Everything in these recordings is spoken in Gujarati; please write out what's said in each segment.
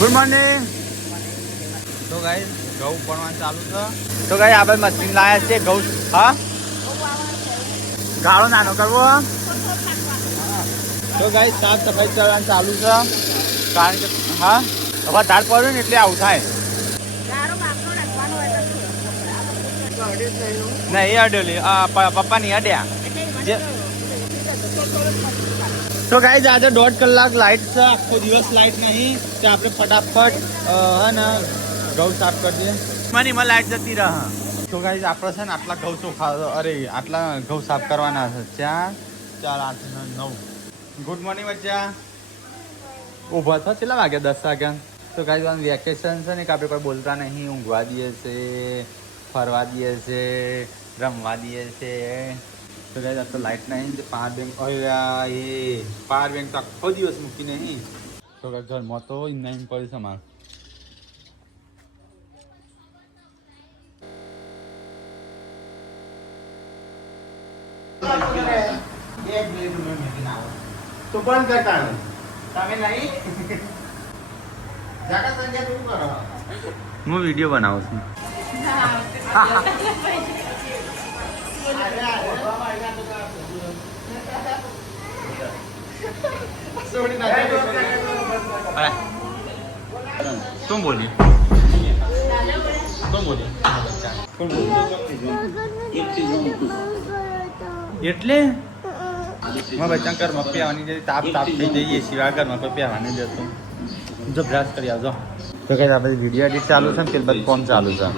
Good morning. તો ગાઈસ ઘઉં પડવાનું ચાલુ છે. તો ગાઈસ આપણે મશીન લાયા છે ઘઉં. હા, ગાળો નાનો કરવો. તો ગાઈસ સાફ સફાઈ કરવાનું ચાલુ છે, કારણ કે હા વધારે પડ્યું ને એટલે આવું થાય. નહીં અડેલી પપ્પા નહીં અડ્યા. તો ગાઈસ આજે 1.5 કલાક લાઈટ છે, આખો દિવસ લાઈટ નહીં. તો આપણે ફટાફટ હે ને ઘઉં સાફ કરી દઈએ. મને લાઈટ જતી રહે. તો ગાઈસ આપણે છે ને આટલા ઘઉં ચોખા આટલા ઘઉં સાફ કરવાના છે. 4, 4, 8, 9. ગુડ મોર્નિંગ બચ્ચા. ઊભા થા કેટલા વાગ્યા? 10 વાગ્યા. તો ગાઈસ વેકેશન છે ને કે આપણે કોઈ બોલતા નહીં, ઊંઘવા દઈએ છે, ફરવા દઈએ છે, રમવા દઈએ છે. તો ગાઈસ આ તો લાઈટ નહીં, પાવર બેંક પાવર બેંક તો આખો દિવસ મૂકી નહીં. તો ગાઈસ ઘરમાં તો નહીં પડે છે મારે. તો બંધ કરતા તમે નહીં. હું વિડીયો બનાવું છું. तुम बोलिए. એટલે બચ્ચા ઘરમાં પહેવાની જઈ તાપ થઈ જઈએ સિવાય ઘરમાં કોઈ પહેવાની જતું. જો બ્રશ કરી આવજો. તો કઈ આપણે વિડીયો એડિટ ચાલુ છે ને તે બધું ફોન ચાલુ છે.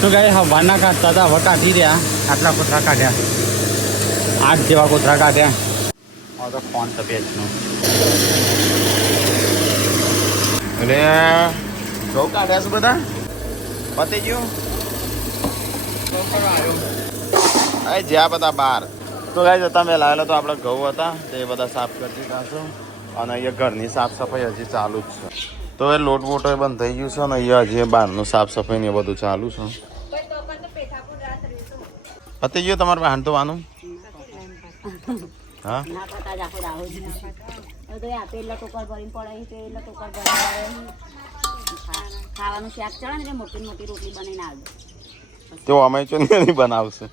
તો કઈ હવાના કાઢતા હતા, હવે કાઢી રહ્યા. આટલા કોથરા કાઢ્યા, 8 જેવા કોથરા કાઢ્યા. હવે તો ફોન સફેદનો એટલે ઘઉં કાઢ્યા છે બધા. પતી ગયું જ્યાં બધા બહાર. તો ગાઈસ તમે લાવેલા તો આપણે ઘઉં હતા તે બધા સાફ કરી દીધા છે. અને અહીંયા ઘરની સાફ સફાઈ હજી ચાલુ જ છે. તો એ લોટ બોટો બંધ થઈ ગયું છે ને અહીંયા હજી બહારનું સાફ સફાઈ ને એ બધું ચાલુ છે. પતી ગયું તમારે બહાર ધોવાનું? હા ખાવાનું શાક ચડે ને મોટી મોટી રોટલી બનાવીને આવજો. તો અમે નહીં બનાવશે.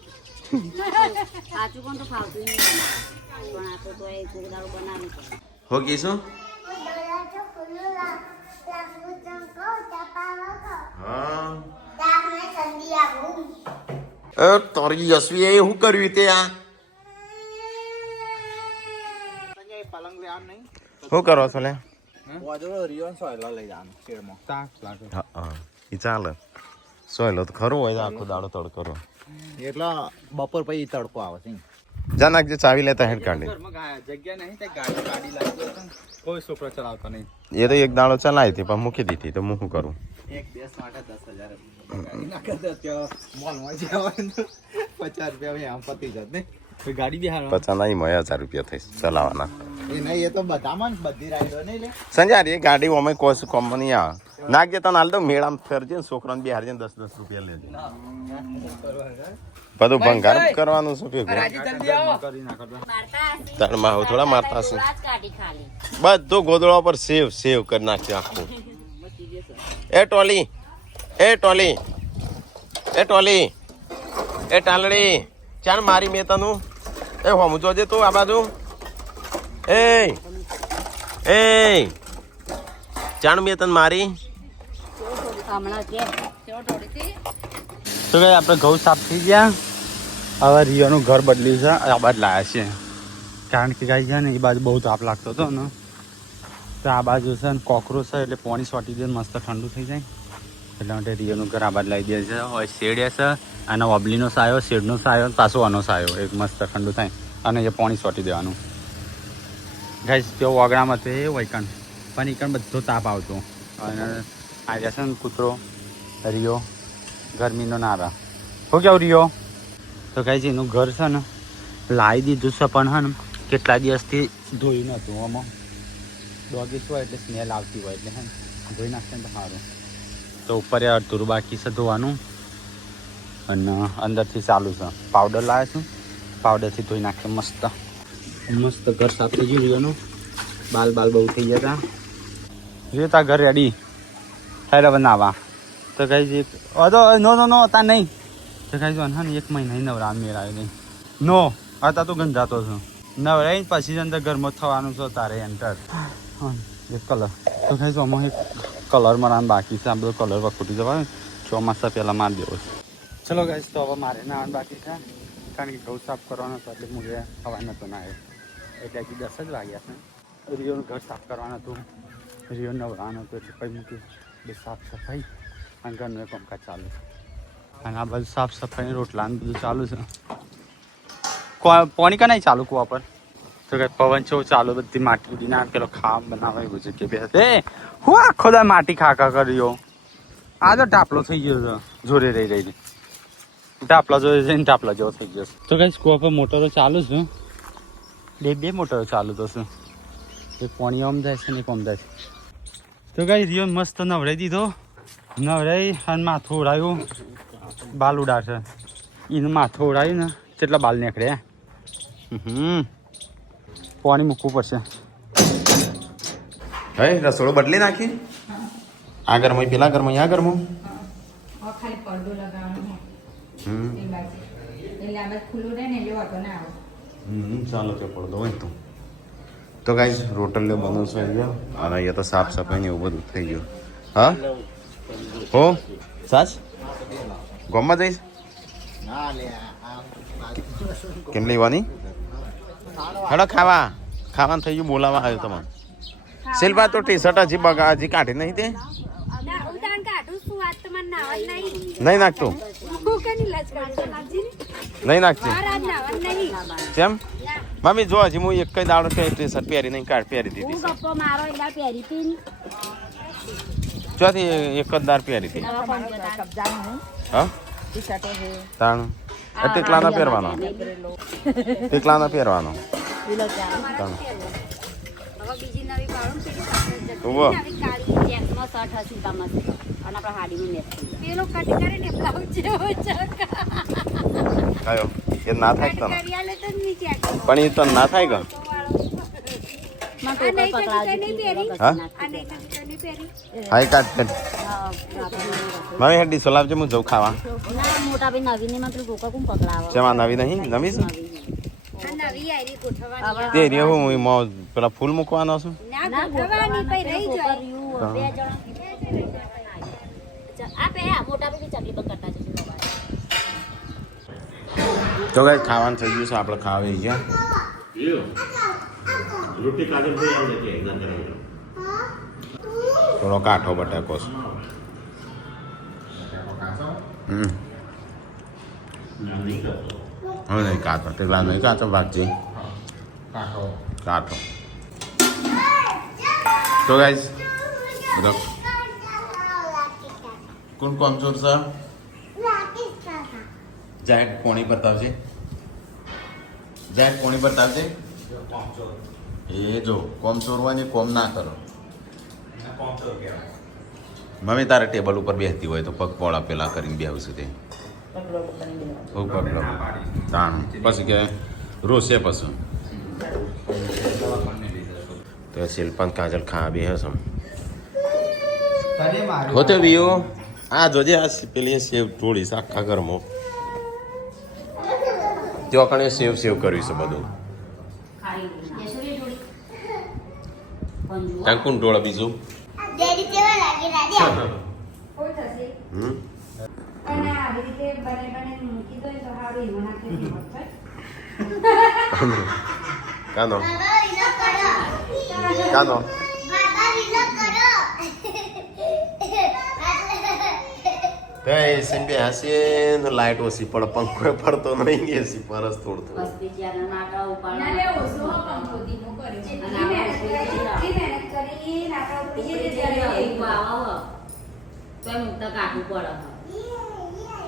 સાચું કોણ તો ફાવતું નહીં પણ આ તો એ ગોદાળો બનાવી પડે. હો કીશું તારી યશવી એ શું કર્યું તે આ શું કરો છો લે? ચાલે સોયલો તો ખરું હોય આખો દાડો તડકો એટલે બપોર પછી તડકો આવે છે. જાનક જે ચાવી લેતા હેડ કાઢી જગ્યા નહીં ગાડી લાગી કોઈ છોકરો ચલાવતો નહીં. એ તો એક દાડો ચલાવી હતી પણ મૂકી દીધી. તો હું શું કરું? એક દિવસ માટે 10,000 50 રૂપિયા પતી જત ને ગાડી બિહાર 50 નહીં મળે 1000 રૂપિયા થઈ ચલાવવાના. એ નહીં એ તો બધામાં બધી રાઈડો નહીં લે સંજાર એ ગાડી અમે કોઈ કંપની આવે નાખજે તને હાલ તો મેળામાં ફેરજે ને છોકરાને બિહારજે 10 રૂપિયા લેજે. બધું ભંગાર કરવાનું શું ભેગું તળમાં હું થોડા મારતા છે. બધું ગોદડા પર સેવ કરી નાખ્યું આખું. એ ટોલી એ ટાલડી ચાલ મારી મેં તનું એ હોમ જોજે તું આ બાજુ. એ ચાણ મેં તને મારી. તો કઈ આપણે ઘઉં સાફ થઈ ગયા. હવે રિયાનું ઘર બદલ્યું છે, આ બાજુ લાયા છે. કારણ કે ગાય છે ને એ બાજુ બહુ તાપ લાગતો હતો ને તો આ બાજુ છે ને કોકરો છે એટલે પાણી સોટી દે મસ્ત ઠંડુ થઈ જાય. એટલા માટે રિયાનું ઘર આ બાજુ લાવી દે છે. હવે શેડ છે અને ઓબલીનો સાયો, શેડનો સાયો, પાછો આનો સાયો એક મસ્ત ઠંડુ થાય અને એ પાણી સોટી દેવાનું. ગાય તેઓ વગડામાં તો એ વૈકણ પણ એકણ બધો તાપ આવતો અને આવ્યા છે ને કૂતરો રિયો ગરમીનો ના રહે. હો કેવું રિયો? તો ગાય એનું ઘર છે ને લાવી દીધું છે પણ હે ને કેટલા દિવસથી ધોયું નહોતું. આમાં ડોગીસ હોય એટલે સ્મેલ આવતી હોય એટલે હે ધોઈ નાખશે ને તો સારું. તો ઉપર અડધું બાકી છે ધોવાનું અને અંદરથી ચાલુ છે. પાવડર લાવે છું, પાવડરથી ધોઈ નાખે મસ્ત મસ્ત ઘર સાફ થઈ ગયું. બાલ બહુ થઈ ગયા હતા. જોતા ઘર રેડી હેડ હવે નાવા તો કઈ એક નો નો નો તા નહીં તો કઈ જો હા ને 1 મહિના નવરા મેળાયો નહીં નો હતા તો ગંજાતો છું નવરાઈ પછી અંદર ઘરમાં થવાનું છે તારે એન્ટર એક કલર તો કઈ જો આમાં એક કલર મારવાનું બાકી છે આ બધો કલર વખૂટી જવાનું ચોમાસા પહેલાં મારી દેવો છે ચલો ગાઈસ તો હવે મારે નાવાનું બાકી છે કારણ કે ઘઉં સાફ કરવાનો હતો એટલે મુજે હવા નહોતો ના આવ્યો એટલે હજી 10 જ વાગ્યા છે રિયોનું ઘર સાફ કરવાનું હતું રિયો નવરાવાનું હતું એટલે કંઈ મૂકી બે સાફ સફાઈ અને ઘરનું એક કામકાજ ચાલુ છે અને આ બધું સાફ સફાઈ રોટલા ને બધું ચાલુ છે પાણી કા નહીં ચાલુ કુવા પર તો કે પવન છો ચાલુ બધી માટી ઉડીને પેલો ખાવા બનાવે એવું છે કે બે હું આખો દા માટી ખાખા કર્યો આ તો ટાપલો થઈ ગયો છે જોડે રહી ટાપલા જોડે જઈને ટાપલા જેવો થઈ ગયો તો કઈ કુવા પર મોટરો ચાલુ છે બે મોટરો ચાલુ તો છે એક પાણી આમ જાય છે ને એક આમ જાય છે તો કઈ રિયો મસ્ત નવરાઈ દીધો નવરાઈ અને માથું ઉડાયું બાલ ઉડાડશે એનું માથું ઉડાયું ને કેટલા બાલ નીકળે પાણી મૂકવું પડશે હે રસોડો બદલી નાખી આ ઘરમાં પેલા ઘરમાં આ ઘરમાં ખાલી પડદો લગાવવાનો એ બાજુ એટલે આ બાજુ ખુલ્લું રહે ને એટલે વાંધો ના આવે ચાલો તે પડદો હોય તું તો ગાઈસ રોટલીઓ બનવું થઈ ગયો અને અહીંયા તો સાફ સફાઈ ને એવું બધું થઈ ગયું હા હો સાચ ગોમમાં જઈશ કેમ લેવાની હેડો ખાવાનું થઈ ગયું બોલાવા આવ્યો તમારે શિલ્પા તો ટી શર્ટ હજી કાઢી નહીં તે નહીં નાખતું નહીં નાખતી કેમ મમ્મી જો હજી હું એક દાડો ટી શર્ટ પહેરી નહીં પહેરી દીધી ચોથી એક જ દાર પહેરી હતી હા તાણ ટેકલાના પહેરવાનો ટેકલાના પહેરવાનો કયો એ ના થાય તને પણ એ તને ના થાય કે હા કાઢ મારી હેડી સોલાવજે હું જઉં ખાવા મોટા ભાઈ નવી ને માત્ર ટોકા કોણ પકડાવે શેમાં નવી નહીં નવી છે તે રે હું પેલા ફૂલ મૂકવાનો છું તો કઈ ખાવાનું થઈ ગયું છે આપણે ખાવા ગયા થોડો કાઠો બટાકો છે હવે નહીં કાચો તેટલા નહીં કાચો ભાગજી કાઠો તો ગાઈસ બધા કોણ કમજોર છે જાહેર કોણી બતાવજે જાહેર કોણી બતાવજે એ જો કોમ ચોરવાની કોમ ના કરો મમ્મી તારે ટેબલ ઉપર બેસતી હોય તો પગ પોળા પેલા કરીને બેસું તે તાણ પછી કે રોશે પછી તો શિલ્પન કાજલ ખાવા બે હશે હોતે બીઓ આ જોજે આ પેલી સેવ થોડી આખા ઘરમાં ત્યાં કણે સેવ કર્યું છે બધું કાંકુન ટોળા બીજું કાનો કાનો એસી બે હસી ને લાઈટ ઓછી પડે પંખો પડતો નહીં એસી પરસ થોડું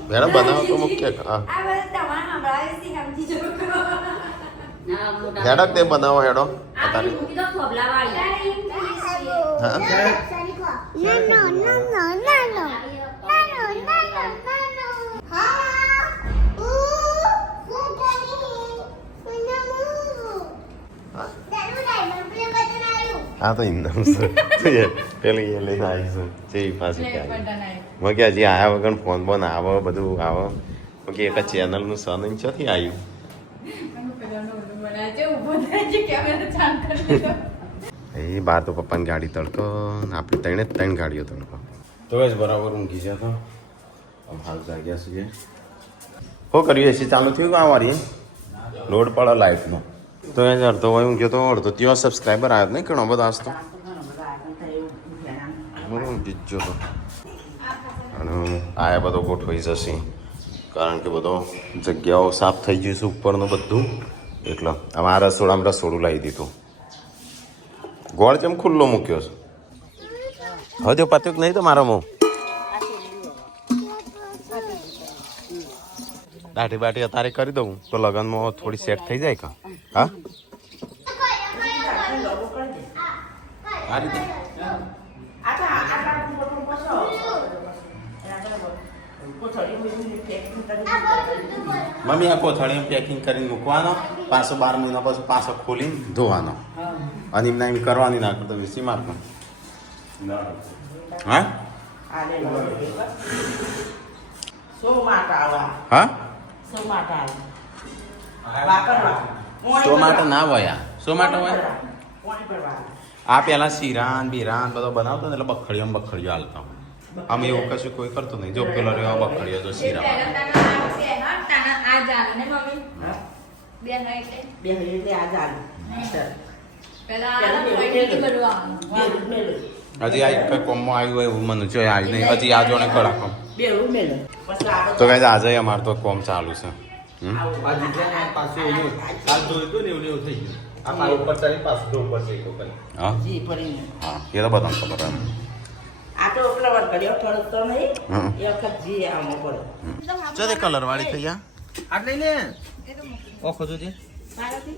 ભેડા બનાવો તો મુખ્ય હેડક તે બનાવો હેડો આ તો ઇન્દમ છે પેલી એ લઈને આવીશું જેવી પાછી મેં કે હજી આવ્યા વગર ફોન બોન આવે બધું આવે કે એક ચેનલનું સન ચોથી આવ્યું એ બહાર તો પપ્પાની ગાડી તડકો ને આપણે ત્રણ ગાડીઓ તડકો તો જ બરાબર ઊંઘી ગયા તો હાલ જાગ્યા છીએ શું કર્યું એસી ચાલુ થયું આ વારીએ લોડ પડે લાઈટનો તો એ જ અડધો હોય ઊંઘ્યો તો અડધો ત્યાં સબસ્ક્રાઈબર આવ્યો નહીં ઘણો બધો આજ તો બરાબર ઊંઘી જ તો અને આયા બધો ગોઠવાઈ જશે કારણ કે બધો જગ્યાઓ સાફ થઈ ગઈ છે ઉપરનું બધું એટલે અમારા રસોડામાં રસોડું લાવી દીધું ગોળ જેમ ખુલ્લો મૂક્યો છે હવે પત્યું નહીં તો મારો મોં દાઢી બાટી અત્યારે કરી દઉં તો લગ્નમાં થોડી સેટ થઈ જાય કા હા આ રીતે મમ્મી આ કોથળીમાં પેકિંગ કરીને મૂકવાનો પાછો 12 મહિના પછી પાછો ખોલીને ધોવાનો અને એમને એમ કરવાની ના કરતો વેસી મારતો હા હા સો માટે ના હોય સો માટે હોય આ પેલા શીરાન બીરાન બધો બનાવતો ને એટલે બખડીઓ હાલતા અમે એવું કશું કોઈ કરતું નહીં જો પેલો રેવા બખડીઓ જો શીરા હજી આ કઈ કોમમાં આવ્યું હોય એવું મને જોઈ આવી નહીં હજી આ જોડે કડાકો તો કઈ આજે અમારે તો કોમ ચાલુ છે હા એ તો બધાને ખબર કલર વાળી થઈ ગયા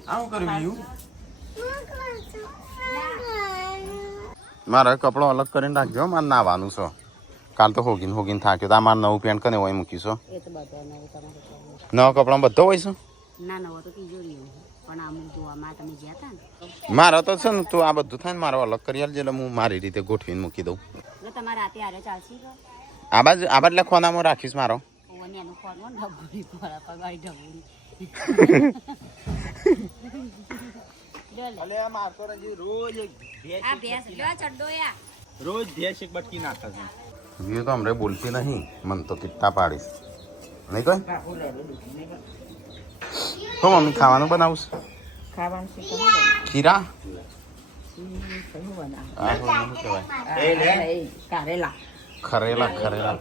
આવું કર્યું મારે કપડો અલગ કરીને રાખજો મારે નાવાનું છે કાલ તો હોગીને થાક્યો તો આ મારે નવું પેન્ટ કને હોય મૂકીશો નવા કપડામાં બધો હોય છે મારા તો છે ને તું આ બધું થાય ને મારે અલગ કરી આલજે એટલે હું મારી રીતે ગોઠવીને મૂકી દઉં આ બાજુ ખોનામાં રાખીશ મારો રોજ ભેંસ એક બટકી નાખે છે ये तो हमरे बोलती नहीं मन तो कितना पाड़ीस नहीं कोई तो मम्मी खाવાનું બનાવું ખીરા ખરેલા ખીરા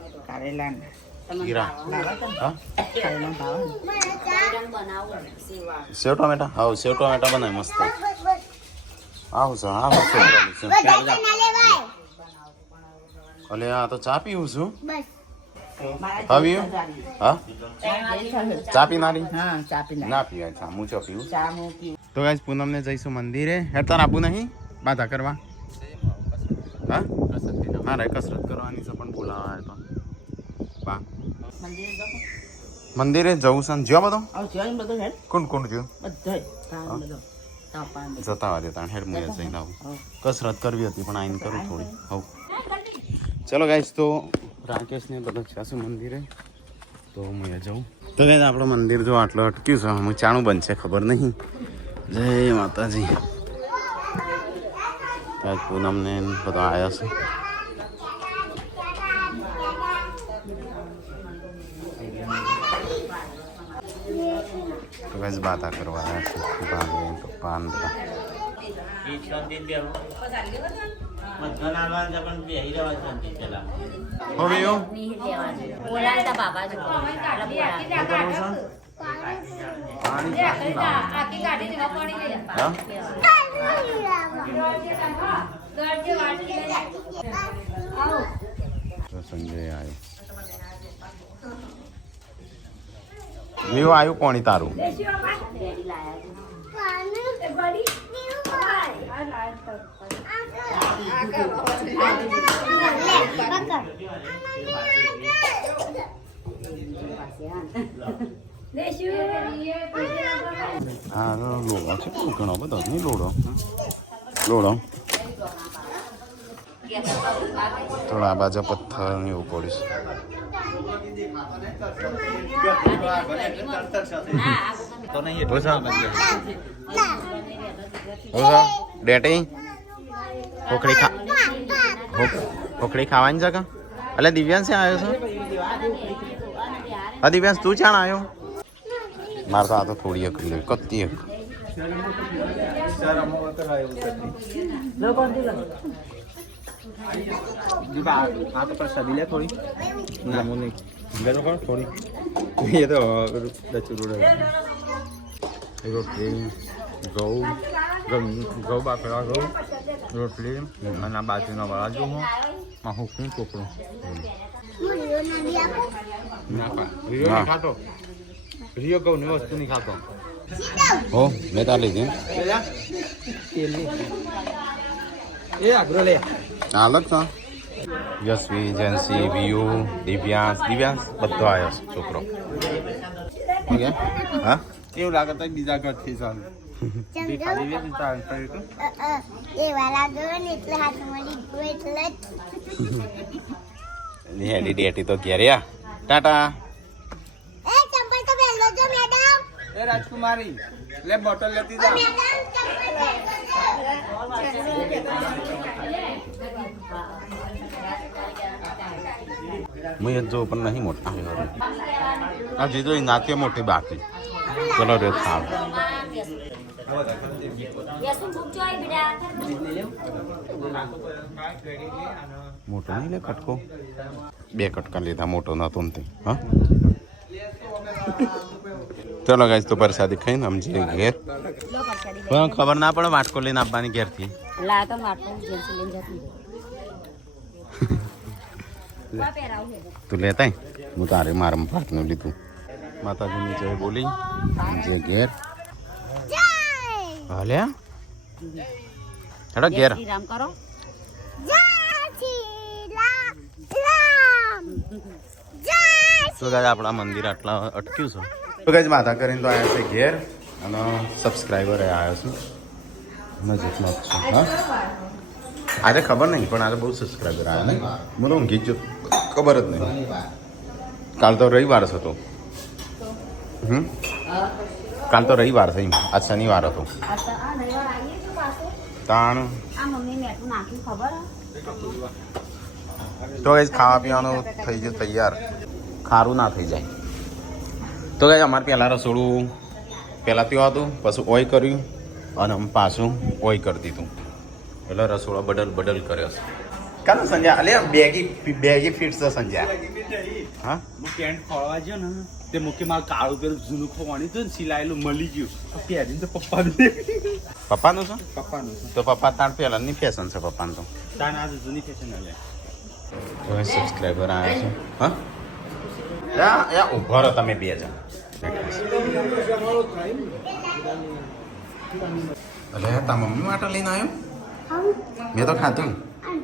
સેવ ટમેટા હા સેવ ટમેટા બનાય મસ્ત આવું છે અલે આ તો ચા પીવું છું હવે હા ચા પીનારી ના પીવાય ચા હું ચા પીવું તો ગાઈસ પૂનમને જઈશું મંદિરે હેરતા આપવું નહીં બાધા કરવા હા મારે કસરત કરવાની છે પણ બોલાવા તો બા મંદિરે જવું છે જ્યો બધો કોણ જ્યો જતા વાગે તાણ હેડ મુએ જઈને આવું કસરત કરવી હતી પણ આઈને કરું થોડી હવ ચલો ગાઈસ તો રાકેશને બધો છે મંદિરે તો હું જાઉં તો ગાઈસ આપણું મંદિર જો આટલો અટક્યું છે હું ચાણું બનશે ખબર નહીં જય માતાજી આજ પૂનમને બધા આવ્યા છે તો ગાઈસ બાતા કરવા આવ્યા છે પપ્પા બધા સંજય આવ્યો આવ્યું પાણી તારું હા લોડો છે ઘણો બધો નહીં લોડો થોડા આ બાજુ પથ્થર ને એવું પડીશ. તો નહીં ઓછા ઓછા ડેટી ખોખડી ખાવાની છે કા? એટલે દિવ્યાંશ આવ્યો છે? હા દિવ્યાંશ તું ચાણ આવ્યો? મારે તો આ તો થોડી એક લે કત્તી એક. સર અમુક વખત આવ્યું આ તો પર સબી લે થોડી નામો નહીં ગયો કોણ થોડી એ તો દચુડો રોટલી ઘઉં બાફેલા ઘઉં રોટલી અને બાજુના વળાજો હું હુકું ચોપડું હા. ખાતો રિયો ઘઉં ની વસ્તુ નહીં ખાતો હો મેં તાર લીધી એ આગ્રો લે અલગ છે. યશવી જેન્સી વિયુ દિવ્યાંશ બધો આવ્યો છે છોકરો. ઓકે હા એવું લાગે તો બીજા ઘરથી ચાલુ હેડી ડેટી તો ઘેરે આ ટાટા. એ રાજકુમારી લે બોટલ લેતી જા હું એ જો પણ નહીં મોટા આ જીતો નાતે મોટી બાકી ચલો રે ખાવ મોટો નહીં લે કટકો 2 કટકા લીધા મોટો નતો ને તે. હા ચલો ગાઈસ તો પ્રસાદી ખાઈને સમજી ઘેર પણ ખબર ના પડે વાટકો લઈને આપવાની ઘેરથી. તું લેતા હું તારે મારા પાટનું લીધું. માતાજીની જય બોલી જે ઘેર હાલે હેડો ઘેર. કરો તો ગાય આપણા મંદિર આટલા અટક્યું છે. તો ગાય માતા કરીને તો આવ્યા છે ઘેર અને સબસ્ક્રાઈબર આવ્યો છું નજીકમાં જ છું. હા આજે ખબર નહીં પણ આજે બહુ સબસ્ક્રાઈબર આવ્યા નહીં. મને ઊંઘી જ ખબર જ નહીં. કાલ તો રવિવાર હતો. કાલ તો રવિવાર છે આજ શનિવાર હતો. તાણ તો ગાય ખાવા પીવાનું થઈ ગયું તૈયાર. ખારું ના થઈ જાય તો ગાય અમારે પહેલાં રસોડું પહેલાં ત્યાં હતું પછી ઓય કર્યું અને પાછું ઓય કરી દીધું એટલે રસોડો બદલ કર્યો છે. કાનો સંજ્યા અલે બેગી ફિટ છે સંજ્યા. હા હું પેન્ટ ખોળવા ગયો ને તે મૂકી મારું કાળું પેલું જૂનું ખોવાની હતું ને સિલાયેલું મળી ગયું પહેરીને તો પપ્પાનું પપ્પાનું છે પપ્પાનું છે તો પપ્પા તાણ પહેલાંની ફેશન છે પપ્પાનું તો. તાન આ જૂની ફેશન હાલે સબસ્ક્રાઈબર આવ્યા છે. હા યા ઉભા રહો તમે 2 જણ. અલે તા મમ્મી માટે લઈને આવ્યો? મેં તો ખાધું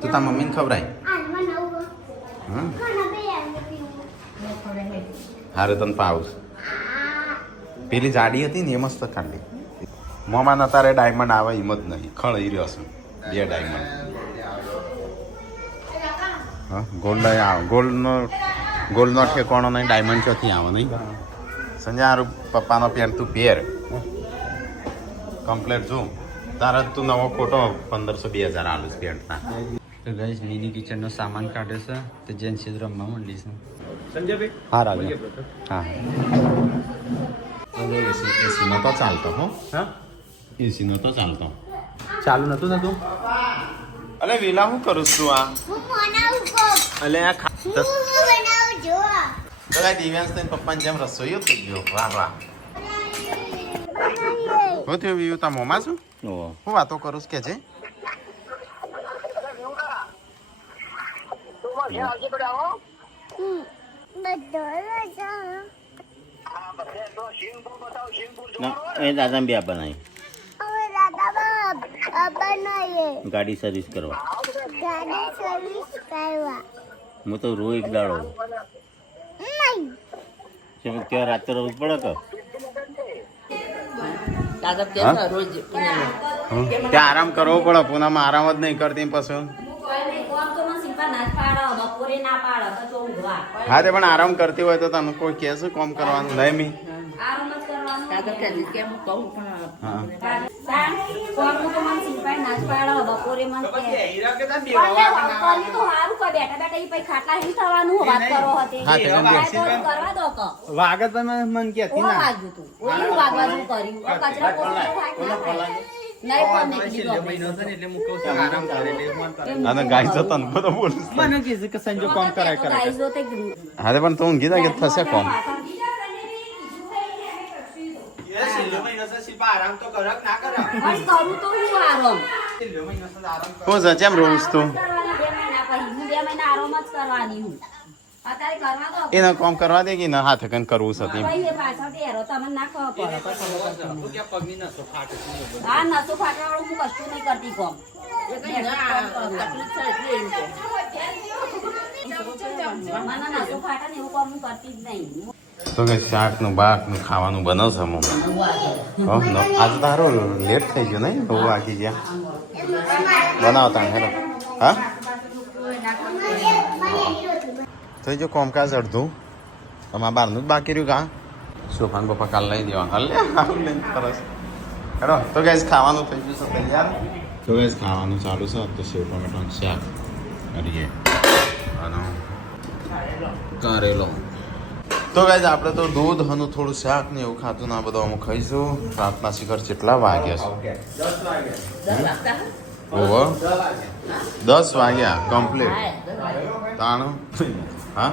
તો તા મમ્મીને ખવડાય. હારે તને પાઉસ પેલી જાડી હતી ને એ મસ્ત કાઢી. મોમાં તારે ડાયમંડ આવે એમ જ નહીં ખળી રહ્યો છે 2 ડાયમંડ. હા ગોલ્ડનો ઠેકોણો નહીં ડાયમંડ ચોથી આવે નહીં. સંજય હારું પપ્પાનો પેન્ટ તું પહેર કમ્પ્લેટ જો તારા તું નવો ખોટો 1500-2000 આલું પેન્ટના. તો ગાઈસ મિની કિચનનો સામાન કાઢે છે તે જેન્સી રમવા માંડી છે. સંજયભાઈ હા રાજા હા એસીનો તો ચાલતો હો. હા એસીનો તો ચાલતો. ચાલુ નતું થતું. અલે વેલા હું કરું છું આ અલે આ દિવ્યાંશ તને પપ્પાની જેમ રસોઈયો થઈ ગયો. વાહ વાહ શું થયું વિયુ તા મોમાં છું હું વાતો કરું કે છે. દાદા બે બનાવી ગાડી સર્વિસ કરવા હું તો રોજ એક દાડો ત્યાં રાતે રોજ પડે કે ત્યાં આરામ કરવો પડે પૂનામાં આરામ જ નહીં કરતી પછી ના જ પાડો બપોરે ના પાડો તો તો ઊંઘવા હા તે પણ આરામ કરતી હોય તો તને કોઈ કહે છે કોમ કરવાનું નહીં મી આરામ જ કરવાનું હા કોમનું તો મને સિંપાઈ ના જ પાડો બપોરે મન કે હીરા કે તાન પણ લે, કરી તો હારું કોઈ બેઠા બેઠા ઈ પછી ખાટલા હિલ થવાનું વાત કરો હતી હા, તે કાંઈ તો કરવા દો કો વાગત પણ મન કે ઓ વાગ્યું તું ઓય વાગવાનું કર્યું ઓ કચરા પોતું નહીં પણ નીકળી ગયો એટલે હું કહું છું આરામ કરે એટલે મન કરે અને ગાય તો તને બધો બોલ મને કીધું કે સંજો કામ કરાય કરે ગાઈઝો તે હા તે પણ તું ઊંઘી જા કે થશે કોમ એ સિલ્લો મહિનો છે શિલ્પા આરામ તો કરક ના કરે પણ કરું તો હું આરામ સિલ્લો મહિનો છે આરામ હું છે કેમ રોજ તું કરવાના 2 મહિના પછી હું 2 મહિના આરામ જ કરવાની હું અત્યારે કરવા દો એને કોમ કરવા દે કે ના હાથે કન કરવું છે તેમ ભાઈ એ પાછળ તેરો તમને ના ખબર પડે હું કે પગની નસો ફાટે છે હા નસો ફાટવાળું હું કશું નહીં કરતી કોમ મને નસો ફાટે ને એવું કોમ હું કરતી જ નહીં તો કે શાકનું બાકનું ખાવાનું બનાવશે મમ્મી હો આજે તારો લેટ થઈ ગયો નહીં બહુ વાગી ગયા બનાવતા હેરો હા થઈ જો કોમકાજ અડધું તમારા બહારનું જ બાકી રહ્યું કા સોફાન પપ્પા કાલ લઈ દેવા હલે સારું લઈને સરસ હેરો તો ગેસ ખાવાનું થઈ ગયું છે તૈયાર તો ગેસ ખાવાનું ચાલુ છે તો સેવ ટમેટાનું શાક કરીએ અને કારેલો તો ગાઈઝ આપણે તો દૂધ અને થોડું શાક ને એવું ખાતું ને આ બધું અમુક ખાઈશું રાતના શિખર કેટલા વાગ્યા છે 10 વાગ્યા કમ્પ્લીટ તાણ હા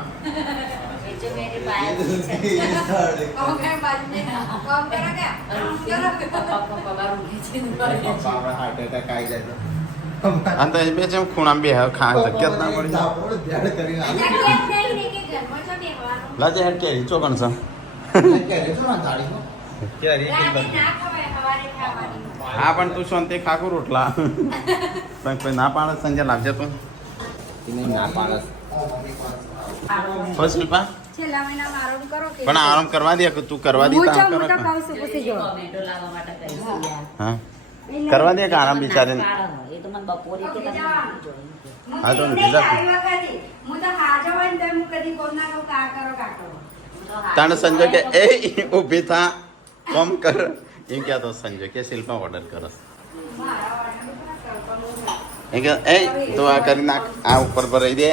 અને તો બે જેમ ખૂણા બે ખા જગ્યા ના પડી લાજે હેડ કેરી ચોકણ છે હા પણ તું શાંતિ ખાકું રોટલા પણ કોઈ ના પાડે સંજય લાવજે તું ના પાડસ બસ શિલ્પા છેલ્લા મહિનામાં આરામ કરો કે પણ આરામ કરવા દે કે તું કરવા દે હું તો આમ તો કરો કહું છું પૂછી જો ટોમેટો લાવવા માટે કહીશું યાર હા કરવા દે કે આરામ બિચારીને એ તો મને બપોરે કે તમે જોઈ હા તો બીજા હું તો હાજર હોય ને હું કદી કોમ ના કહું કા કરો કા કરો તાણે સંજય કે એ ઊભી થા કોમ કર એમ ક્યાં તો સંજય કે શિલ્પા ઓર્ડર કરસ એ કે એ તો આ કરી નાખ આ ઉપર પર રહી દે